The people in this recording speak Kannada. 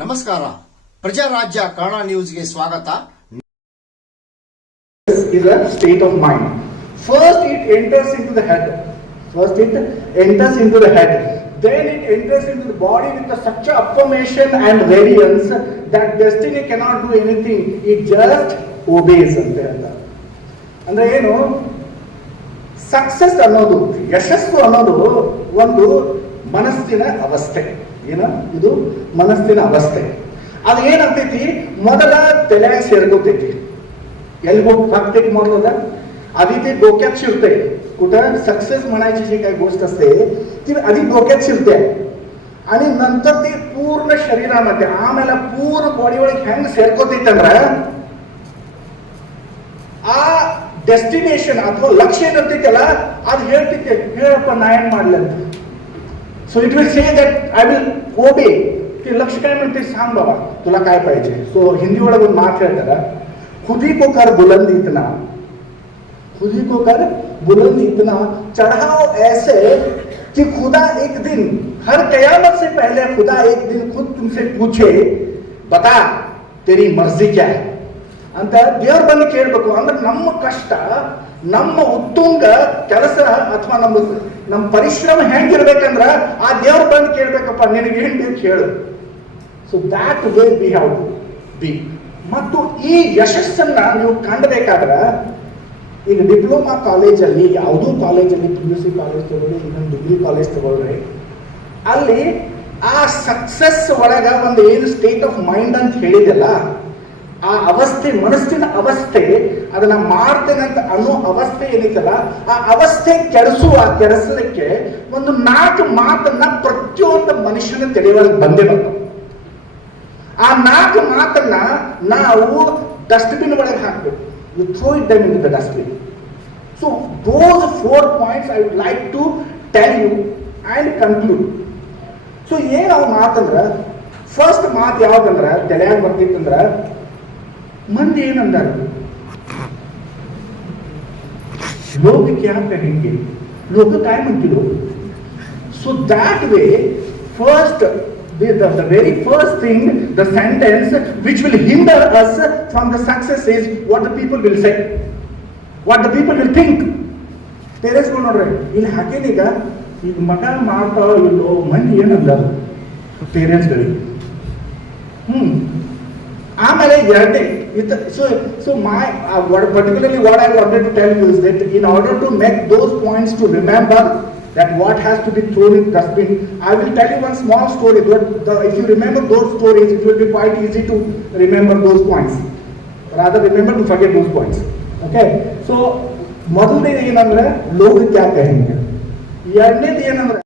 ನಮಸ್ಕಾರ, ಪ್ರಜಾರಾಜ್ಯ ಕನ್ನಡ ನ್ಯೂಸ್ಗೆ ಸ್ವಾಗತ. Is a state of mind. First it enters into the head. Then it enters into the body with such a affirmation and radiance that destiny cannot do anything. It just obeys. ಅಂದ್ರೆ ಏನು, ಸಕ್ಸಸ್ ಅನ್ನೋದು, ಯಶಸ್ಸು ಅನ್ನೋದು ಒಂದು ಮನಸ್ಸಿನ ಅವಸ್ಥೆ. ಇದು ಮನಸ್ಸಿನ ಅವಸ್ಥೆ. ಅದು ಏನಂತೈತಿ, ಮೊದಲ ತಲೆಯಾಗ ಸೇರ್ಕೋತೈತಿ. एल्बो प्रत्येक महत्वाचा आधी ते डोक्यात शिरते. कुठं सक्सेस म्हणायची जी काही गोष्ट असते ती आधी डोक्यात शिरते आणि नंतर ते पूर्ण शरीरामध्ये आम्हाला पूर्ण बॉडी ಒಳಗೆ ಹೆಂಗ್ ಸೇರ್ಕೋತೈತಂದ್ರ ಆ ಡೆಸ್ಟಿನೇಷನ್ ಅಥವಾ ಲಕ್ಷ್ಯ ಇರ್ತೈತಲ್ಲ ಅದು ಹೇಳ್ತೈತೆ, ಹೇಳಪ್ಪ ನಾ ಏನ್ ಮಾಡ್ಲಿ ಅಂತ. So it will say that I will obey. ते लक्ष्य काय म्हणते, सांग बाबा तुला काय पाहिजे. सो हिंदी ಒಳಗೆ ಒಂದು ಮಾತು ಹೇಳ್ತಾರೆ, खुदी को कर बुलंद इतना चढ़ाओ ऐसे कि खुदा एक दिन, हर कयामत से पहले खुदा एक दिन खुद तुमसे पूछे बता तेरी मर्जी क्या है ಅಂತ ದೇವ್ರು ಬಂದು ಕೇಳಬೇಕು. ಅಂದ್ರೆ ನಮ್ಮ ಕಷ್ಟ, ನಮ್ಮ ಉತ್ತುಂಗ ಕೆಲಸ ಅಥವಾ ನಮ್ಮ ಪರಿಶ್ರಮ ಹೆಂಗಿರ್ಬೇಕಂದ್ರ ಆ ದೇವ್ರು ಬಂದು ಕೇಳ್ಬೇಕಪ್ಪ, ನಿನಗೆ ಏನ್ ಬೇಕು ಹೇಳು. So that way we have to be. ಮತ್ತು ಈ ಯಶಸ್ಸನ್ನ ನೀವು ಕಾಣಬೇಕಾದ್ರೆ ಈಗ ಡಿಪ್ಲೊಮಾ ಕಾಲೇಜಲ್ಲಿ, ಯಾವುದೋ ಕಾಲೇಜಲ್ಲಿ, PUC ಕಾಲೇಜ್ ತಗೊಳ್ಳಿ, ಇನ್ನೊಂದು ಡಿಗ್ರಿ ಕಾಲೇಜ್ ತಗೊಳ್ರಿ, ಅಲ್ಲಿ ಆ ಸಕ್ಸಸ್ ಒಳಗ ಒಂದು ಏನು ಸ್ಟೇಟ್ ಆಫ್ ಮೈಂಡ್ ಅಂತ ಹೇಳಿದೆಲ್ಲ, ಆ ಅವಸ್ಥೆ, ಮನಸ್ಸಿನ ಅವಸ್ಥೆ, ಅದನ್ನ ಮಾಡ್ತೇನೆ ಅಂತ ಅನ್ನೋ ಅವಸ್ಥೆ ಏನಿತ್ತಲ್ಲ, ಆ ಅವಸ್ಥೆ ಕೆಡಿಸಲಿಕ್ಕೆ ಒಂದು 4 ಮಾತನ್ನ ಪ್ರತಿಯೊಂದು ಮನುಷ್ಯನ ತಲೆಯೊಳಗೆ ಬಂದೇ ಬರ್ತವೆ. ಆ 4 ಮಾತನ್ನ ನಾವು ಡಸ್ಟ್ಬಿನ್ ಒಳಗೆ ಹಾಕಬೇಕು. You throw it them in the dustbin. So those 4 points I would like to tell you and conclude. So ಏನು ಅವು ಮಾತಂದ್ರ, ಫಸ್ಟ್ ಮಾತು ಯಾವ್ದಂದ್ರ ತಲೆಯಾಗ ಬರ್ತಿತ್ತಂದ್ರ, ಮಂದಿ ಏನಂದಾರ, लोग क्या कहेंगे, लोग काय म्हणतील. So that way, first the very first thing, the sentence which will hinder us from the success is what the people will say, what the people will think. Parents go ನೋಡ್ರಿ, ಇಲ್ಲಿ ಹಾಕೇನೀಗ ಈಗ ಮಗ ಮಾಡ್ತಾವ ಇಲ್ಲೋ, ಮಂದಿ ಏನಂದಾರ ಪೇರೆಂಟ್ಸ್ ಗಳಿಗೆ. ಆಮೇಲೆ ಎರಡನೇ, so my particularly what I wanted to tell you is that in order to make those points to remember that what has to be thrown in dustbin, I will tell you one small story. If you remember those stories, it will be quite easy to remember those points. Rather remember to forget those points. Okay? So ಮೊದಲನೇದು ಏನಂದ್ರೆ ಲೋಕ ಕ್ಯಾ ಕಹೆಂಗೆ, ಎರಡನೇದು ಏನಂದ್ರೆ